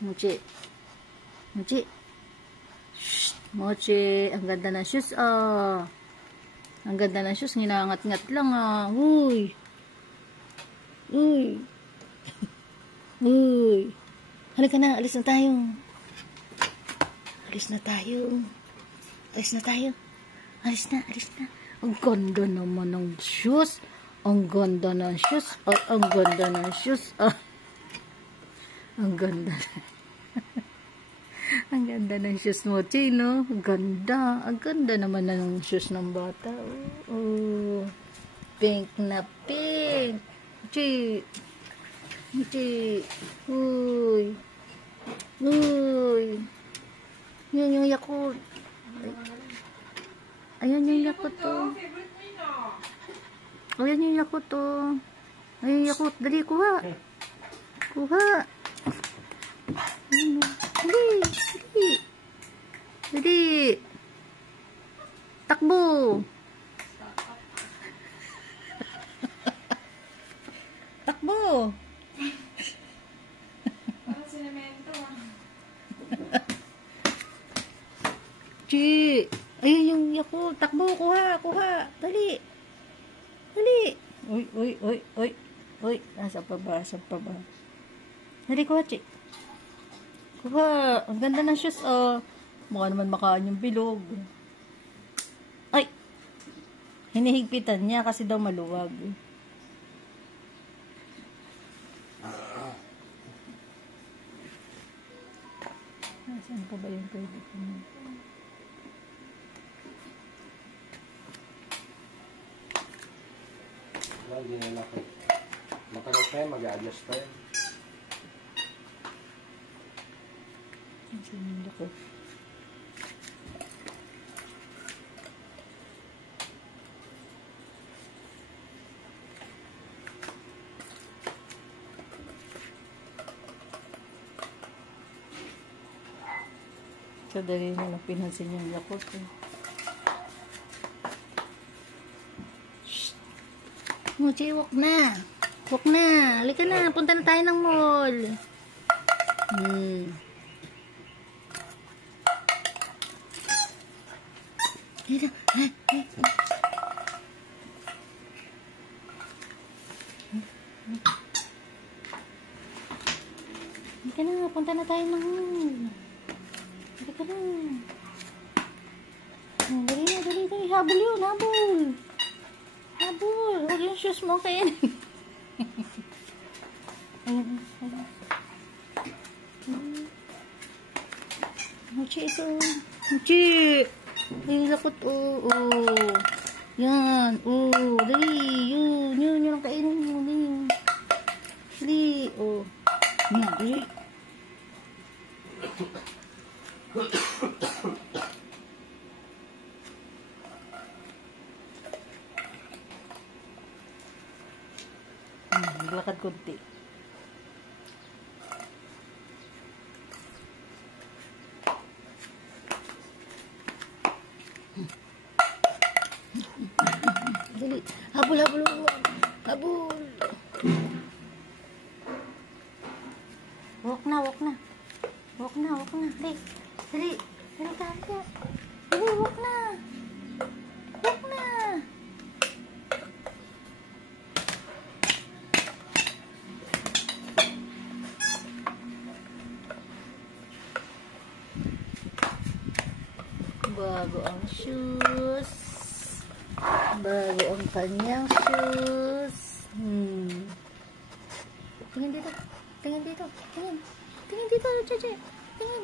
Mochi. Mochi. Shh. Mochi. Ang ganda ng shoes, ah. Ang ganda ng shoes. Nginangat-ngat lang, ah. Uy. Uy. Uy. Halika na. Alis na tayo. Alis na tayo. Alis na tayo. Alis na. Alis na. Ang ganda naman ng shoes. Ang ganda ng shoes. Oh, ang ganda ng shoes. Oh. Ang ganda. Ang ganda ng shoes mo, Chino. Ang ganda. Ang ganda naman ng shoes ng bata. Oh. Pink na pink. Chi. Chi. Uy. Uy. Yun yung Yakult. Ayan yung Yakult to. Ayan yung Yakult to. Ayan yung Yakult. Dali, kuha. Kuha. Dali. Dali. Dali. Takbo. Takbo. Parang sinemento, ah. Chi. Ayun yung Yakult. Takbo. Kuha. Kuha. Dali. Dali. Uy, uy, uy, uy. Uy. Asa pa ba? Asa pa ba? Dali, kuha, Chi. Kuha. Ang ganda ng shoes, oh. Mukha naman makaan yung bilog. Ay. Hinihigpitan niya kasi daw maluwag. Saan pa ba yung pwede ko? Hindi na laki. Matagal pa yan, mag-a-adjust pa yan. Saan yung laki? So, dali na lang pinansin yung Yakult. Mochi, walk na. Walk na. Halika na. Punta na tayo ng mall. Halika na. Punta na tayo ng mall. Halika na. Dali na. Dali. Dali. Habol yun. Habol. Habol. Huwag yung shoes mo kayo. Ayan. Ayan. Mochi ito. Mochi. Ay, lakot. Oo. Yan. Oo. Dali. Yun. Yun. Yun ang kainin mo. Dali. Dali. Oo. Yan. Dali. Maglakad kunti. Dali. Habol, habol, habol. Habol. Walk na, walk na. Walk na, walk na. Dali. Dali. Dali, dali. Dali, walk na. Walk na. Bago ang shoes. Bago ang kanyang shoes. Tingin dito. Tingin dito. Tingin. Tingin dito, Cheche. Tingin.